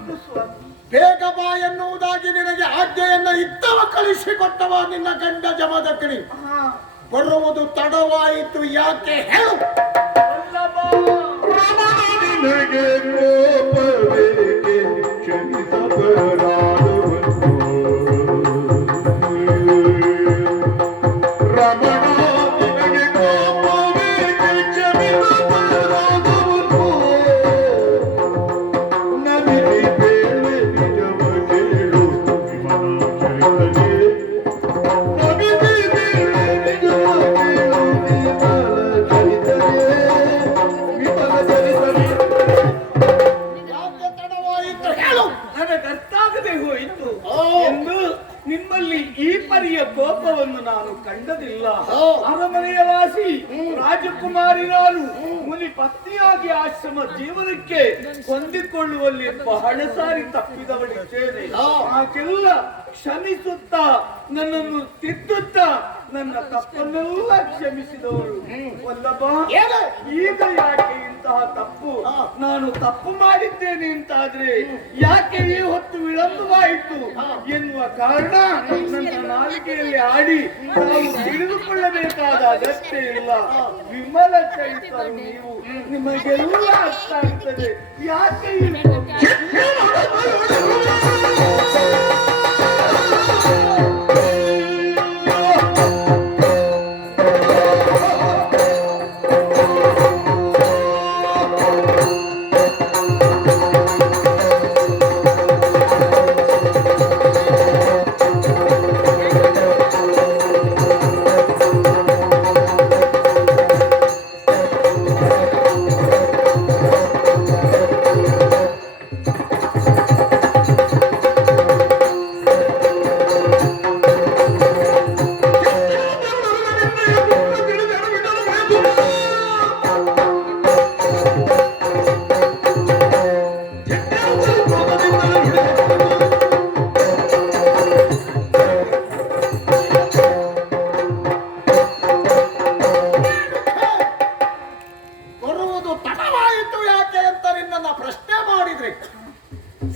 ಹೌದು ಸ್ವಾಮಿ. ಬೇಗ ಬಾ ಎನ್ನುವುದಾಗಿ ನಿನಗೆ ಆಜ್ಞೆಯನ್ನು ಇದ್ದವ ಕಳಿಸಿಕೊಟ್ಟವ ನಿನ್ನ ಗಂಡ ಜಮದಗ್ನಿ. ಬರುವುದು ತಡವಾಯಿತು, ಯಾಕೆ ಹೇಳು? ನಿನಗೆ ಕೋಪವೇಕೆ ಕ್ಷಮಿಸಬಾರದು ರಮಣ, ನಿನಗೆ ಕೋಪವೇಕೆ ಕ್ಷಮಿಸಬಾರದು ನವಿಲಿ ಬೇಳೆ ನಿಜವ ಕೇಳು ವಿಮಲ ಚರಿತನೆ ನವಿಲಿ ಬೇಳೆ ನಿಜವ ಕೇಳು ವಿಮಲ ಚರಿತನೆ ವಿಮಲ ಚರಿತನೆ. ಯಾಕೆ ತಡವಾಯಿತು ಹೇಳು? ನನಗೆ ಅರ್ಥಾಗದೆ ಹೋಯಿತು ಎಂದು ನಿಮ್ಮಲ್ಲಿ ಈ ಪರಿಯ ಕೋಪವನ್ನು ನಾನು ಕಂಡದಿಲ್ಲ. ಅರಮನೆಯ ವಾಸಿ ರಾಜಕುಮಾರಿ ನಾನು ಮುನಿ ಪತ್ನಿಯಾಗಿ ಆಶ್ರಮ ಜೀವನಕ್ಕೆ ಹೊಂದಿಕೊಳ್ಳುವಲ್ಲಿ ಬಹಳ ಸಾರಿ ತಪ್ಪಿದವಳಿದ್ದೇನೆ. ಆಕೆಲ್ಲ ಕ್ಷಮಿಸುತ್ತಾ ನನ್ನನ್ನು ತಿದ್ದುತ್ತಾ ನನ್ನ ತಪ್ಪನ್ನೆಲ್ಲ ಕ್ಷಮಿಸಿದವಳು ವಲ್ಲಭ. ಈಗ ಯಾಕೆ ಇಂತಹ ತಪ್ಪು? ನಾನು ತಪ್ಪು ಮಾಡಿದ್ದೇನೆ ಅಂತಾದ್ರೆ ಯಾಕೆ ಈ ಹೊತ್ತು ವಿಳಂಬವಾಯಿತು ಎನ್ನುವ ಕಾರಣ ನನ್ನ ನಾಲಿಗೆಯಲ್ಲಿ ಆಡಿ ನಾವು ತಿಳಿದುಕೊಳ್ಳಬೇಕಾದ ಅಗತ್ಯ ಇಲ್ಲ. ವಿಮಲ ಚೈತರು ನೀವು, ನಿಮಗೆಲ್ಲ ಅರ್ಥ ಆಗ್ತದೆ. ಯಾಕೆ ಈ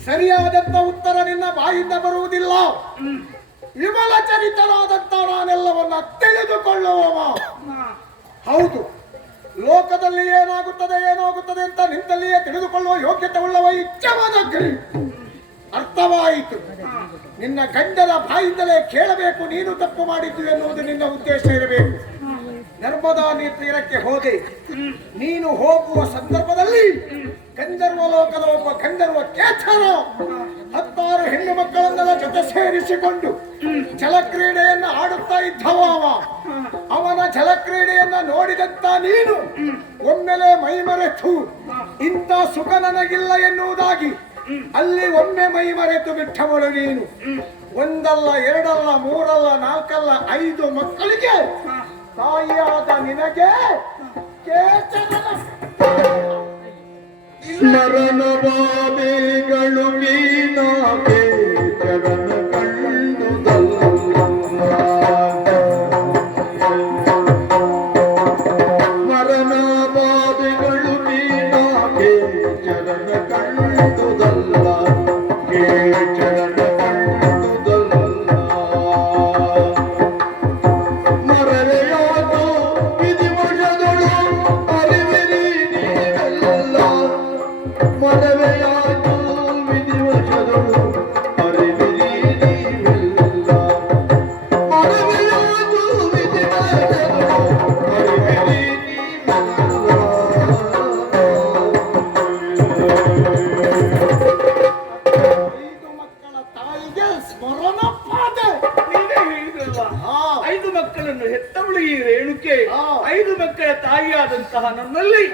ಸರಿಯಾದಂತ ಉತ್ತರ ನಿನ್ನ ಬಾಯಿಂದ ಬರುವುದಿಲ್ಲ. ವಿಮಲ ಚರಿತನಾದಂತ ನಾನೆಲ್ಲವನ್ನ ತಿಳಿದುಕೊಳ್ಳುವವ. ಹೌದು, ಲೋಕದಲ್ಲಿ ಏನಾಗುತ್ತದೆ ಅಂತ ನಿಂತಲ್ಲಿಯೇ ತಿಳಿದುಕೊಳ್ಳುವ ಯೋಗ್ಯತೆ ಉಳ್ಳವ ಇಚ್ಛಾದಗ್ನಿ. ಅರ್ಥವಾಯಿತು. ನಿನ್ನ ಗಂಡನ ಬಾಯಿಂದಲೇ ಕೇಳಬೇಕು ನೀನು ತಪ್ಪು ಮಾಡಿದ್ದು ಎನ್ನುವುದು ನಿನ್ನ ಉದ್ದೇಶ ಇರಬೇಕು. ನರ್ಮದಾ ತೀರಕ್ಕೆ ಹೋದೆ. ನೀನು ಹೋಗುವ ಸಂದರ್ಭದಲ್ಲಿ ಗಂಧರ್ವ ಲೋಕದ ಒಬ್ಬ ಗಂಧರ್ವ ಕೇಚರ 16 ಹೆಣ್ಣು ಮಕ್ಕಳನ್ನೆಲ್ಲ ಜೊತೆ ಸೇರಿಸಿಕೊಂಡು ಜಲಕ್ರೀಡೆಯನ್ನ ಆಡುತ್ತಾ ಇದ್ದವ. ಅವನ ಜಲಕ್ರೀಡೆಯನ್ನ ನೋಡಿದಂತ ನೀನು ಒಮ್ಮೆಲೆ ಮೈಮರೆತು ಇಂಥ ಸುಖ ನನಗಿಲ್ಲ ಎನ್ನುವುದಾಗಿ ಅಲ್ಲಿ ಒಮ್ಮೆ ಮೈಮರೆತು ಬಿಟ್ಟವಳು ನೀನು. ಒಂದಲ್ಲ, ಎರಡಲ್ಲ, ಮೂರಲ್ಲ, ನಾಲ್ಕಲ್ಲ, 5 ಮಕ್ಕಳಿಗೆ ತಾಯಿಯಾದ ನಿನಗೆ ಸ್ಮರಣವಾದಿಗಳು ಮೀನಾಗೆ ಚರಣ ಕಂಡುದಲ್ಲ ಸ್ಮರಣವಾದಿಗಳು ಮೀನಾಗೆ ಚರಣ ಕಂಡುದಲ್ಲ ಚರಣ ನನ್ನಲ್ಲಿ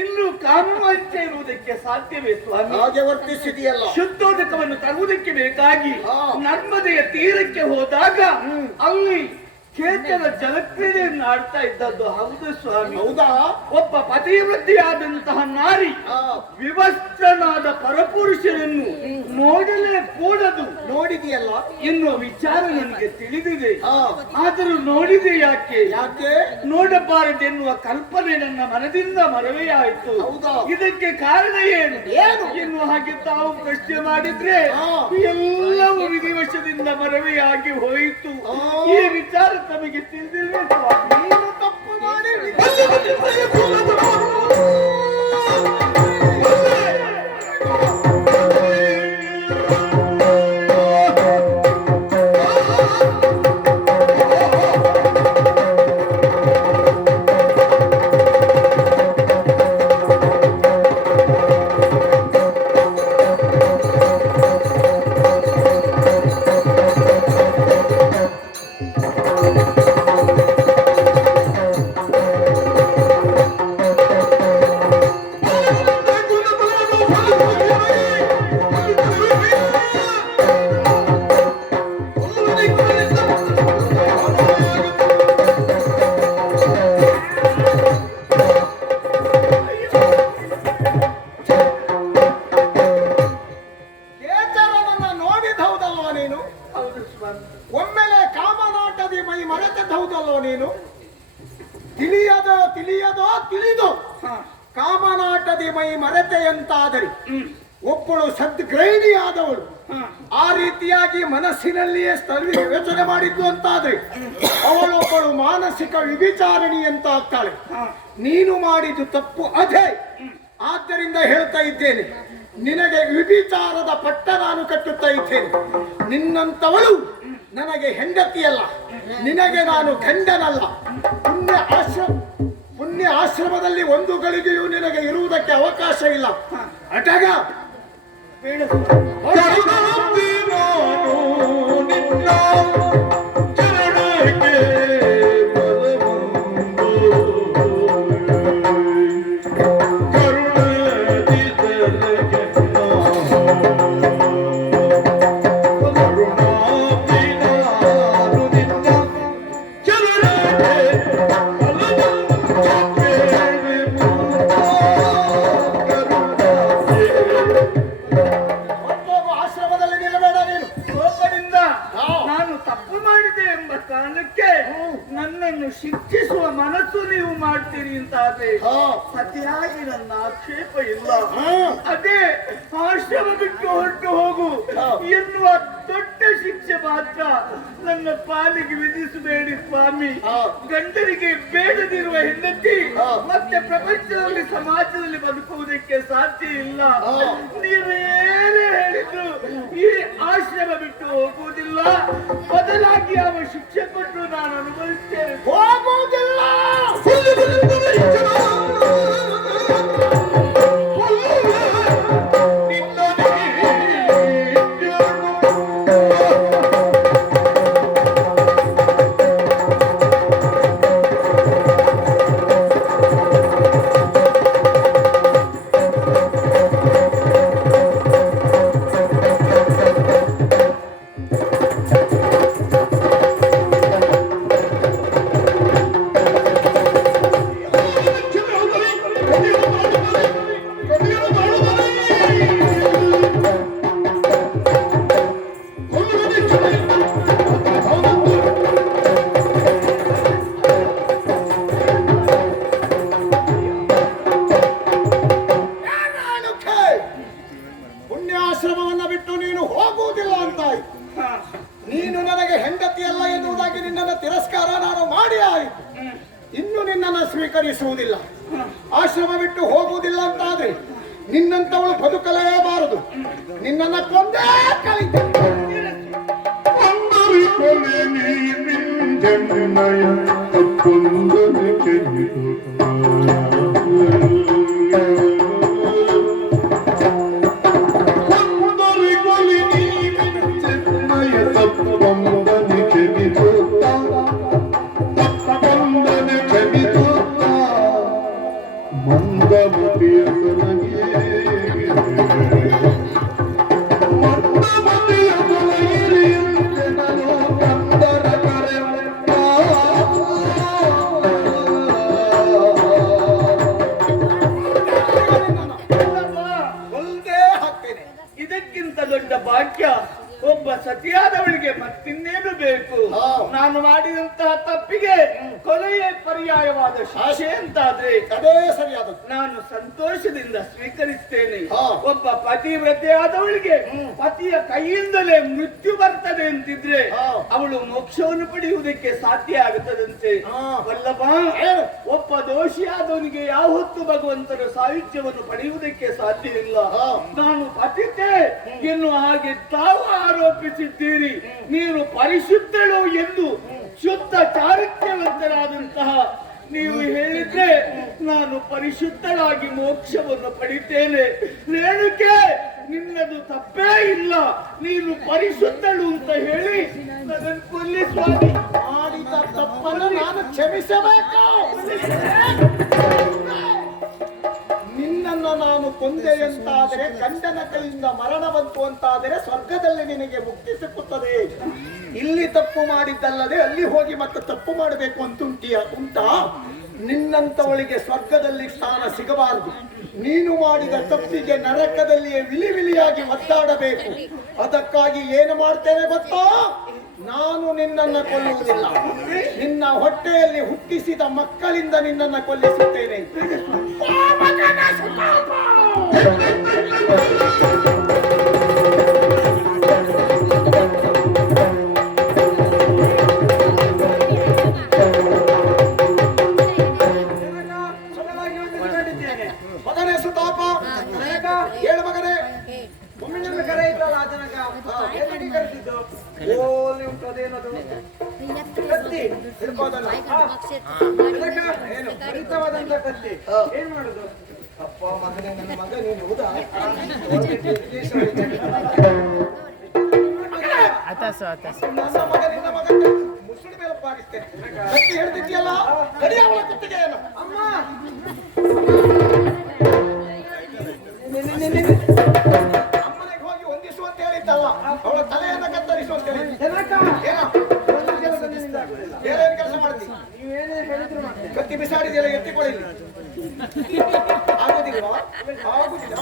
ಇನ್ನು ಕಾಮವಾಂಛೆ ಇರುವುದಕ್ಕೆ ಸಾಧ್ಯವೇ ಸ್ವಾಮಿ? ಹಾಗೆ ವರ್ತಿಸಿದೆಯಲ್ಲ. ಶುದ್ಧೋದಕವನ್ನು ತರುವುದಕ್ಕೆ ಬೇಕಾಗಿ ನರ್ಮದೆಯ ತೀರಕ್ಕೆ ಹೋದಾಗ ಅಲ್ಲಿ ಕೇತನ ಜಲಕ್ರೀಡೆಯನ್ನು ಆಡ್ತಾ ಇದ್ದದ್ದು ಹೌದು ಸ್ವಾಮಿ. ಹೌದಾ? ಒಬ್ಬ ಪತಿವೃತ್ತಿಯಾದಂತಹ ನಾರಿ ವಿವಸ್ತ್ರನಾದ ಪರಪುರುಷನನ್ನು ನೋಡಲೇ ಕೂಡದು. ನೋಡಿದೆಯಲ್ಲ ಎನ್ನುವ ವಿಚಾರ ನನಗೆ ತಿಳಿದಿದೆ. ಆದರೂ ನೋಡಿದೆ ಯಾಕೆ ನೋಡಬಾರದೆನ್ನುವ ಕಲ್ಪನೆ ನನ್ನ ಮನದಿಂದ ಮರವೆಯಾಯಿತು. ಇದಕ್ಕೆ ಕಾರಣ ಏನು ಎನ್ನುವ ಹಾಗೆ ತಾವು ಪ್ರಶ್ನೆ ಮಾಡಿದ್ರೆ ಎಲ್ಲವೂ ವಿಧಿವಶದಿಂದ ಮರವಿಯಾಗಿ ಹೋಯಿತು. ಈ ವಿಚಾರ ತಮಗೆ ತಿಳಿದಿಲ್ವೇ ಸ್ವಾಮಿ? ನೀನು ತಪ್ಪು ಮಾಡಿ ಒಮ್ಮೆಲೆ ಕಾಮನಾಟದಿ ಮೈ ಮರೆತದ್ದೌದಲ್ಲೋ ನೀನು? ತಿಳಿಯದೋ ತಿಳಿದು ಕಾಮನಾಟದಿ ಮೈ ಮರೆತೆಯಂತಾದರೆ ಒಬ್ಬಳು ಸದ್ಗ್ರಹಿಣಿಯಾದವಳು ಆ ರೀತಿಯಾಗಿ ಮನಸ್ಸಿನಲ್ಲಿಯೇ ಯೋಚನೆ ಮಾಡಿದ್ದು ಅಂತಾದ್ರೆ ಅವಳೊಬ್ಬಳು ಮಾನಸಿಕ ವಿಭಿಚಾರಣಿ ಅಂತ ಆಗ್ತಾಳೆ. ನೀನು ಮಾಡಿದ್ದು ತಪ್ಪು ಅದೇ. ಆದ್ದರಿಂದ ಹೇಳ್ತಾ ಇದ್ದೇನೆ, ನಿನಗೆ ವಿಭಿಚಾರದ ಪಟ್ಟ ನಾನು ಕಟ್ಟುತ್ತಾ ಇದ್ದೇನೆ. ನಿನ್ನಂತವಳು ನನಗೆ ಹೆಂಡತಿಯಲ್ಲ, ನಿನಗೆ ನಾನು ಗಂಡನಲ್ಲ. ಪುಣ್ಯ ಆಶ್ರಮದಲ್ಲಿ ಒಂದು ಗಳಿಗೆಯೂ ನಿನಗೆ ಇರುವುದಕ್ಕೆ ಅವಕಾಶ ಇಲ್ಲ. ಅಟಗ ನನ್ನನ್ನು ಶಿಕ್ಷಿಸುವ ಮನಸ್ಸು ನೀವು ಮಾಡ್ತೀರಿ ಅಂತಾದ್ರೆ ಸತಿಯಾಗಿ ನನ್ನ ಆಕ್ಷೇಪ ಇಲ್ಲ. ಅದೇ ಆಶ್ರಮ ಬಿಟ್ಟು ಹೊರಟು ಹೋಗು ಎನ್ನುವ ದೊಡ್ಡ ಶಿಕ್ಷೆ ಮಾತ್ರ ನನ್ನ ಪಾಲಿಗೆ ವಿಧಿಸಬೇಡಿ ಸ್ವಾಮಿ. ಗಂಡನಿಗೆ ಬೇಡದಿರುವ ಹೆಂಡತಿ ಮತ್ತೆ ಪ್ರಪಂಚದಲ್ಲಿ ಸಮಾಜದಲ್ಲಿ ಬದುಕುವುದಕ್ಕೆ ಸಾಧ್ಯ ಇಲ್ಲ. ನೀವೇನೇ ಹೇಳಿದ್ರು ಈ ಆಶ್ರಮ ಬಿಟ್ಟು ಹೋಗುವುದಿಲ್ಲ. ಬದಲಾಗಿ ಅವ ಶಿಕ್ಷೆ ಕೊಟ್ಟು ನಾನು ಅನುಭವಿಸ್ತೇನೆ. ಹೋಗುವುದಿಲ್ಲ. ಪುಣ್ಯಾಶ್ರಮವನ್ನ ಬಿಟ್ಟು ನೀನು ಹೋಗುವುದಿಲ್ಲ ಅಂತಾಯ್ತು. ನೀನು ನನಗೆ ಹೆಂಡತಿಯಲ್ಲ ಎನ್ನುವುದಾಗಿ ನಿನ್ನನ್ನು ತಿರಸ್ಕಾರ ನಾನು ಮಾಡಿ ಆಯಿತು. ಇನ್ನು ನಿನ್ನನ್ನು ಸ್ವೀಕರಿಸುವುದಿಲ್ಲ. ಆಶ್ರಮ ಬಿಟ್ಟು ಹೋಗುವುದಿಲ್ಲ ಅಂತಾದ್ರೆ ನಿನ್ನಂತವಳು ಬದುಕಲೇಬಾರದು. ನಿನ್ನನ್ನು ಕೊಂದೇ ಇದಕ್ಕಿಂತ ದೊಡ್ಡ ಭಾಗ್ಯ ಒಬ್ಬ ಸತಿಯಾದವಳಿಗೆ ಮತ್ತಿನ್ನೇನು ಬೇಕು? ಹಾ. ನಾನು ಮಾಡಿದಂತಹ ತಪ್ಪಿಗೆ ಕೊಲೆಯೇ ಪರ್ಯಾಯವಾದ ಶಿಕ್ಷೆ ಅಂತಾದ್ರೆ ಅದೇ ಸರಿಯಾದದ್ದು. ನಾನು ಸಂತೋಷದಿಂದ ಸ್ವೀಕರಿಸ್ತೇನೆ. ಹಾ. ಒಬ್ಬ ಪತಿವ್ರತೆಯಾದವಳಿಗೆ ಪತಿಯ ಕೈಯಿಂದಲೇ ಮೃತ್ಯು ಬರ್ತದೆ ಅಂತಿದ್ರೆ ಹಾ. ಅವಳು ಮೋಕ್ಷವನ್ನು ಪಡೆಯುವುದಕ್ಕೆ ಸಾಧ್ಯ ಆಗುತ್ತದಂತೆ. ಹಾ. ವಲ್ಲಭ, ಏನು? ಒಬ್ಬ ದೋಷಿಯಾದವನಿಗೆ ಯಾವತ್ತು ಭಗವಂತನ ಸಾಹಿತ್ಯವನ್ನು ಪಡೆಯುವುದಕ್ಕೆ ಸಾಧ್ಯವಿಲ್ಲ. ಹಾ. ನಾನು ಪತಿತೆ ಎನ್ನುವ ಹಾಗೆ ತಾವು ಆರೋಪಿಸಿದ್ದೀರಿ. ನೀನು ಪರಿಶುದ್ಧಳು ಎಂದು ಶುದ್ಧ ಚಾರಿತ್ರ್ಯವಂತರಾದಂತಹ ನೀವು ಹೇಳಿದ್ರೆ ನಾನು ಪರಿಶುದ್ಧಳಾಗಿ ಮೋಕ್ಷವನ್ನು ಪಡಿತೇನೆ. ರೇಣುಕೆ, ನಿನ್ನದು ತಪ್ಪೇ ಇಲ್ಲ, ನೀನು ಪರಿಶುದ್ಧಳು ಅಂತ ಹೇಳಿ ನನ್ನನ್ನು ಕೊಲ್ಲಿ ಸ್ವಾಮಿ. ಮಾಡಿದ ತಪ್ಪನ್ನು ನಾನು ಕ್ಷಮಿಸಬೇಕು. ನಿನ್ನನ್ನು ನಾನು ಕೊಂದೆ ಅಂತಾದರೆ, ಗಂಡನ ಕೈಯಿಂದ ಮರಣ ಬಂತು ಅಂತಾದರೆ ಸ್ವರ್ಗದಲ್ಲಿ ನಿನಗೆ ಮುಕ್ತಿ ಸಿಕ್ಕುತ್ತದೆ. ಇಲ್ಲಿ ತಪ್ಪು ಮಾಡಿದ್ದಲ್ಲದೆ ಅಲ್ಲಿ ಹೋಗಿ ಮತ್ತೆ ತಪ್ಪು ಮಾಡಬೇಕು ಅಂತ ಉಂಟಾ? ನಿನ್ನಂತವಳಿಗೆ ಸ್ವರ್ಗದಲ್ಲಿ ಸ್ಥಾನ ಸಿಗಬಾರದು. ನೀನು ಮಾಡಿದ ತಪ್ಪಿಗೆ ನರಕದಲ್ಲಿಯೇ ವಿಲಿ ವಿಲಿಯಾಗಿ ಒದ್ದಾಡಬೇಕು. ಅದಕ್ಕಾಗಿ ಏನು ಮಾಡ್ತೇನೆ ಗೊತ್ತಾ? ನಾನು ನಿನ್ನನ್ನು ಕೊಲ್ಲುವುದಿಲ್ಲ, ನಿನ್ನ ಹೊಟ್ಟೆಯಲ್ಲಿ ಹುಟ್ಟಿಸಿದ ಮಕ್ಕಳಿಂದ ನಿನ್ನನ್ನು ಕೊಲ್ಲಿಸುತ್ತೇನೆ. ಮಗನೇ ಸುತಾಪ, ಹೇಳು ಮಗನೇ. ಒಮ್ಮಿನೊಮ್ಮೆ ಕರೆ ಇದ್ದಲ್ಲ ಆ ಜನಕ ಏನಕ್ಕೆ ಕರೆದಿದ್ದು? ಓಲಿ ಉಂಟು ಅದೇನದು ಕತ್ತಿ ಹಿಡ್ಕೋದಲ್ಲ. ಜನಕ ಏನು ಹರಿತವಾದಂತ ಕತ್ತಿ ಏನ್ ಮಾಡುದು? ಅಪ್ಪ ಮಗನೇ, ನನ್ನ ಮಗ ನೀನು ಹೌದಾ? ನನ್ನ ಮಗ ನಿನ್ನ ಮಗ ಮುಸುಳಿ ಮೇಲೆ ಬಾರಿಸ್ತೇನೆ. ಕತ್ತಿ ಹಿಡಿದಿದ್ಯಲ್ಲ, ಕಡಿ ಅವಳ ಕುತ್ತಿಗೆಯನ್ನು. ಅಮ್ಮ ಅಮ್ಮನಿಗೆ ಹೋಗಿ ಹೊಂದಿಸು ಅಂತ ಹೇಳಿದ್ದಲ್ಲ, ಅವಳ ತಲೆಯನ್ನ ಕತ್ತರಿಸು ಅಂತ ಹೇಳಿದ್ದೆ. ಜನಕ ಏನೋ ಒಂದು ಕೆಲಸ ನಿನ್ನಿಂದ ಆಗುದಿಲ್ಲ. ಬೇರೆ ಏನು ಕೆಲಸ ಮಾಡ್ತೀನಿ? ನೀವೇನೇ ಹೇಳಿದ್ರು ಮಾಡ್ತೇನೆ. ಕತ್ತಿ ಬಿಸಾಡಿದೆಯಲ್ಲ, ಎತ್ತಿಕೊಳ್ಳಿ. ಆಗುದಿಲ್ವಾ? ಆಗುದಿಲ್ಲ.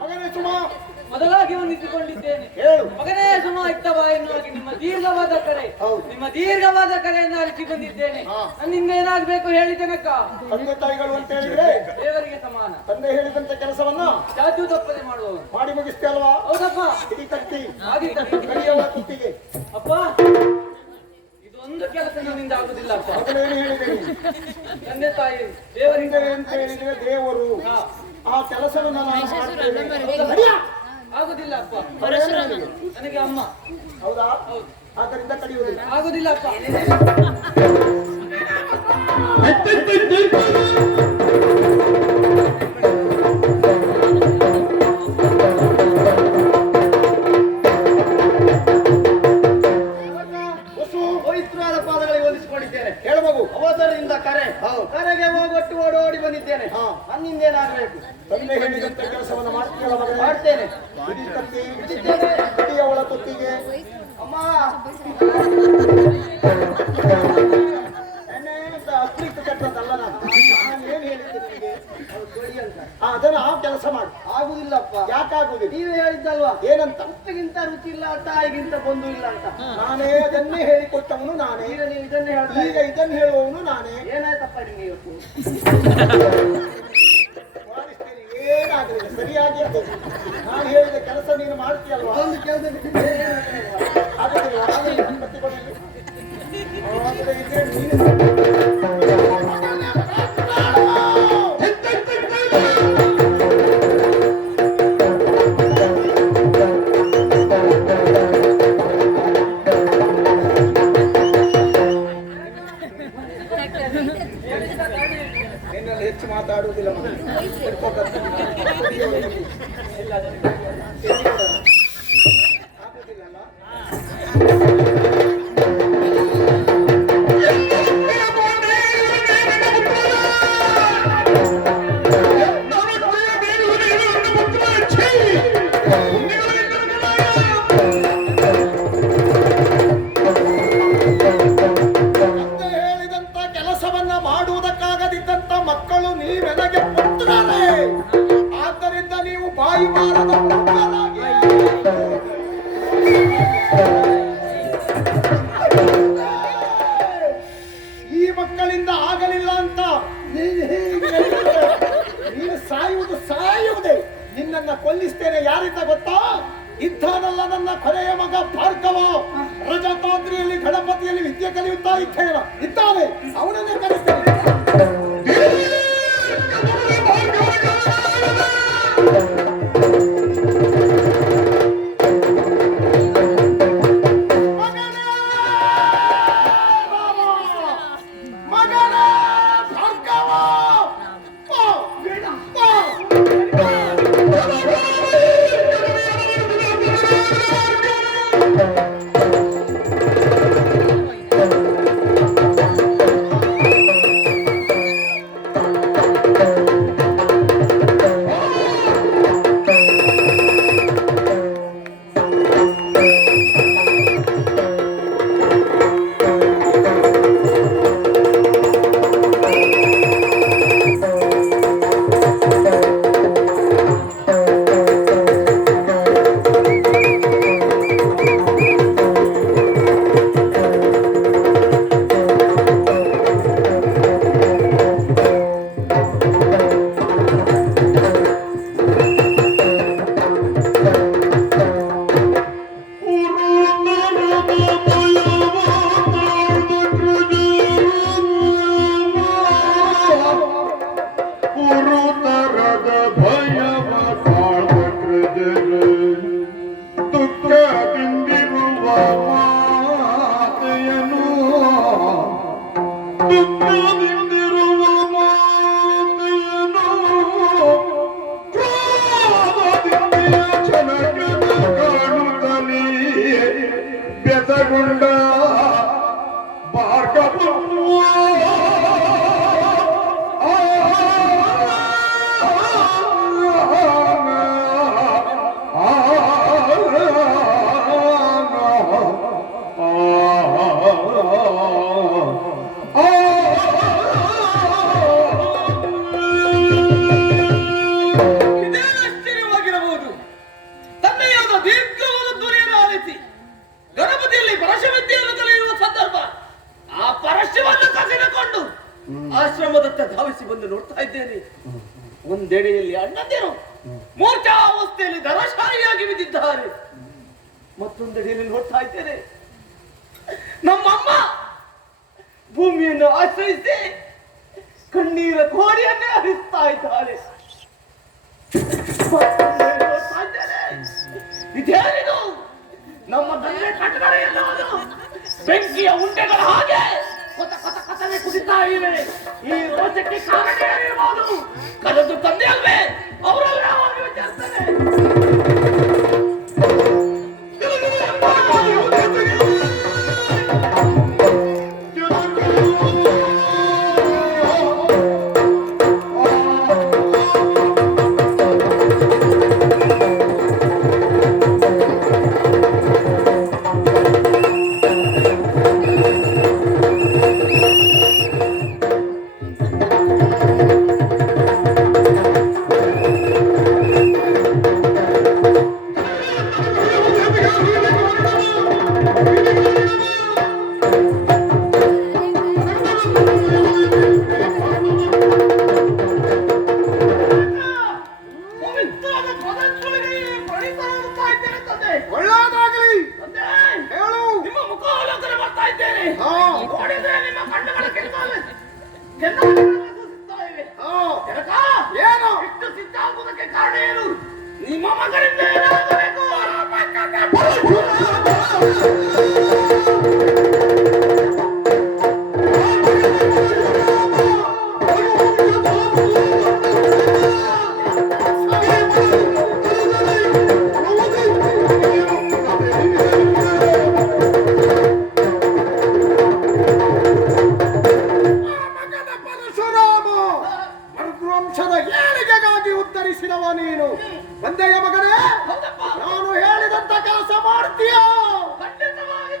ಮಗನೇ ಸುಮಾ, ಮೊದಲಾಗಿ ಹೊಂದಿಸಿಕೊಂಡಿದ್ದೇನೆ. ಹೇಳು. ಮಗನೇ ಸುಮ ಇತ್ತವ ಎನ್ನುವಾಗಿ ನಿಮ್ಮ ದೀರ್ಘವಾದ ಕರೆ, ಹೌದು. ನಿಮ್ಮ ದೀರ್ಘವಾದ ಕರೆಯನ್ನು ಅರಿಸಿ ಬಂದಿದ್ದೇನೆ. ಹಾ. ನನ್ನಿಂದ ಏನಾಗಬೇಕು ಹೇಳಿ ಜನಕ? ತಂದೆ ತಾಯಿಗಳು ಅಂತ ಹೇಳಿದ್ರೆ ದೇವರಿಗೆ ಸಮಾನ, ತಂದೆ ಹೇಳಿದಂತ ಕೆಲಸವನ್ನ ಜಾತ್ಯೂ ತಪ್ಪದೆ ಮಾಡುವವನು. ಮಾಡಿ ಮುಗಿಸ್ತೇ ಅಲ್ವಾ? ಹೌದಪ್ಪ, ಹಿಡಿ ಕತ್ತಿ, ಆಗಿದ್ದ ಕಡಿಯವಳ ಕುತ್ತಿಗೆ. ಅಪ್ಪ, ಇದೊಂದು ಕೆಲಸ ನನ್ನಿಂದ ಆಗುದಿಲ್ಲ ಅಪ್ಪ. ಮೊದಲೇನು ಹೇಳಿದೆ ನೀನು? ತಂದೆ ತಾಯಿ ದೇವರಿಂದ ತಂದೆ ಅಂತ ಹೇಳಿದ್ರೆ ದೇವರು. ಹಾ. ಆ ಕೆಲಸವನ್ನು ನಾನು ಮಾಡ್ತೇನೆ. ಕಡಿಯ. ಆಗುದಿಲ್ಲ ಅಪ್ಪ. ಅವರೇನು ಹೇಳಿದ್ರು? ನನಗೆ ಅಮ್ಮ. ಹೌದಾ? ಹೌದು. ಆದ್ದರಿಂದ ಕಡಿಯುವುದಿಲ್ಲ. ಆಗುದಿಲ್ಲ ಅಪ್ಪ. ವಸು, ಪವಿತ್ರವಾದ ಪಾದಗಳಿಗೆ ಹೊಂದಿಸಿಕೊಂಡಿದ್ದೇನೆ. ಹೇಳು ಮಗು. ಅವಸರದಿಂದ ಕರೆ, ಹೌದು. ಕರೆಗೆ ಹೋಗೊಟ್ಟು ಓಡೋಡಿ ಬಂದಿದ್ದೇನೆ. ಹಾ. ನನ್ನಿಂದೇನಾಗಬೇಕು? ತಂದೆ ಹೇಳಿದಂತ ಕೆಲಸವನ್ನು ಮಾಡ್ತೀಯಲ್ಲ ಮಗನೇ? ಮಾಡ್ತೇನೆ. ಹಿಡಿ ಕತ್ತಿ, ಕಡಿಯವಳ ಕುತ್ತಿಗೆ. ಅಮ್ಮ, ಅಸ್ತಿತ್ವ ಕಟ್ಟದಲ್ಲ ನಾನು. ನಾನು ಏನು ಹೇಳಿದ್ದೆ ನಿನಗೆ? ಅವ್ರು ಕೊಡಿ ಅಂತ. ಅದನ್ನ ಆ ಕೆಲಸ ಮಾಡು. ಆಗುದಿಲ್ಲಪ್ಪ. ಯಾಕಾಗುದಿಲ್ಲ? ನೀವೇ ಹೇಳಿದ್ದಲ್ವಾ, ಏನಂತ? ಉಪ್ಪಿಗಿಂತ ರುಚಿ ಇಲ್ಲ, ತಾಯಿಗಿಂತ ಬಂಧು ಇಲ್ಲ ಅಂತ. ನಾನೇ ಅದನ್ನೇ ಹೇಳಿಕೊಟ್ಟವನು ನಾನೇ. ಈಗ ನೀವು ಇದನ್ನೇ ಹೇಳ್ತಾ ಈಗ ಇದನ್ನು ಹೇಳುವವನು ನಾನೇ. ಏನಾಯ್ತಪ್ಪ ನಿಮಗೆ ಇವತ್ತು? ಮಾಡಿಸ್ತೇನೆ, ಏನಾಗಲಿಲ್ಲ, ಸರಿಯಾಗಿ ಇರ್ತದೆ. ನಾನು ಹೇಳಿದ ಕೆಲಸ ನೀನು ಮಾಡ್ತೀಯಲ್ವಾ? ಒಂದು ಕೆಲಸಕ್ಕೆ ಬೇರೆ ಏನಾಗ್ತದೆ? ಆಗುದಿಲ್ವಾ? ಮತ್ತೆ ಕೊಡಿ. ಆಗದೆ ಇದ್ರೆ ನೀನು ನಿನ್ನಲ್ಲಿ ಹೆಚ್ಚು ಮಾತಾಡುವುದಿಲ್ಲ ಮಗ. ಆಗುದಿಲ್ಲಲ್ಲ? ನಾನು ಸಂಸಾರದ ಪ್ರಮುಖರಾಗಿ. ಈ ಮಕ್ಕಳಿಂದ ಆಗಲಿಲ್ಲ ಅಂತ ನೀನು ಹೀಗೆ ಹೇಳಿದ್ರೆ ನೀನು ಸಾಯುವುದೇ. ನಿನ್ನನ್ನ ಕೊಲ್ಲಿಸ್ತೇನೆ ಯಾರಿಂದ ಗೊತ್ತಾ? ಇದ್ದಾನಲ್ಲ ನನ್ನ ಕೊನೆಯ ಮಗ ಭಾರ್ಗವ, ರಜತಾದ್ರಿಯಲ್ಲಿ ಗಣಪತಿಯಲ್ಲಿ ವಿದ್ಯೆ ಕಲಿಯುತ್ತಾ ಇದ್ದಾನೆ, ಅವನನ್ನೇ ಕಲಿಸ್ತೇನೆ. ಆಶ್ರಮದತ್ತ ಧಾವಿಸಿ ಬಂದು ನೋಡ್ತಾ ಇದ್ದೇನೆ. ಒಂದೆಡೆಯಲ್ಲಿ ಅಣ್ಣಂದಿರು ಮೂರ್ಛಾವಸ್ಥೆಯಲ್ಲಿ ಧನಶಾಲಿಯಾಗಿ ಬಿದ್ದಿದ್ದಾರೆ. ಮತ್ತೊಂದೆಡೆಯಲ್ಲಿ ನೋಡ್ತಾ ಇದ್ದೇನೆ ನಮ್ಮಮ್ಮ ಭೂಮಿಯನ್ನು ಆಶ್ರಯಿಸಿ ಕಣ್ಣೀರ ಕೋಡಿಯನ್ನೇ ಹರಿಸ್ತಾ ಇದ್ದಾರೆ. ಇದೇನಿದು? ನಮ್ಮ ತಂದೆ ಕಟ್ಟಡ ಎನ್ನುವುದು ಬೆಂಕಿಯ ಉಂಡೆಗಳ ಹಾಗೆ ಕೊತ ಕೊತ ಕೊತನೆ ಕುದಿತಾ ಇವೆ. ಈ ರೋಚಕ್ಕೆ ಕಾರಣ ಏನಿರಬಹುದು? ಕರೆದು ತಂದೆ ಅಲ್ವೇ? ಅವರೆಲ್ಲ ವಿಚಾರಿಸ್ತಾರೆ. ನಾನು ಹೇಳಿದಂತ ಕೆಲಸ ಮಾಡ್ತೀಯ? ಖಂಡಿತವಾಗಿ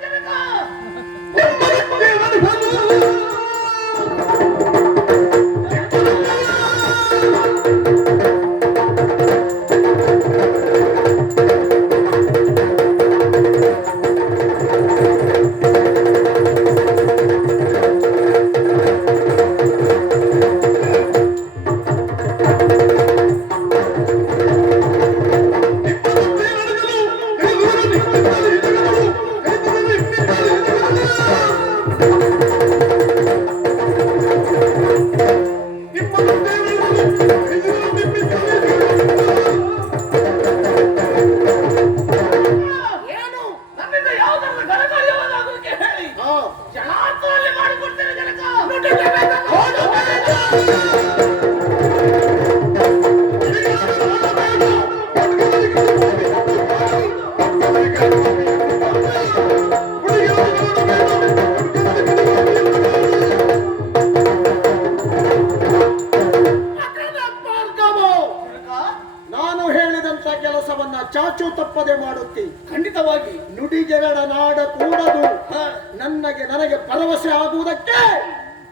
ಕೆಲಸವನ್ನ ಚಾಚು ತಪ್ಪದೆ ಮಾಡುತ್ತಿ. ಖಂಡಿತವಾಗಿ ನುಡಿಗೆಗಳ ನಾಡ ಕೂಡದು ಹ, ನನಗೆ ಭರವಸೆ ಆಗುವುದಕ್ಕೆ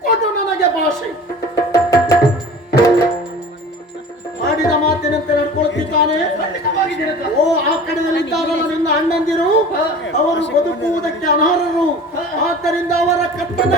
ಕೊಡು ನನಗೆ ಭಾಷೆ. ಮಾಡಿದ ಮಾತಿನಂತೆ ನಡ್ಕೊಳ್ತಿದ್ದಾನೆ. ಖಂಡಿತವಾಗಿ ಜನಕ. ಓ ಆ ಕಡೆಯಲ್ಲಿದ್ದಾರಲ್ಲ ನಿನ್ನ ಅಣ್ಣಂದಿರು, ಅವರು ಬದುಕುವುದಕ್ಕೆ ಅನರ್ಹರು. ಆದ್ದರಿಂದ ಅವರ ಕತ್ತನ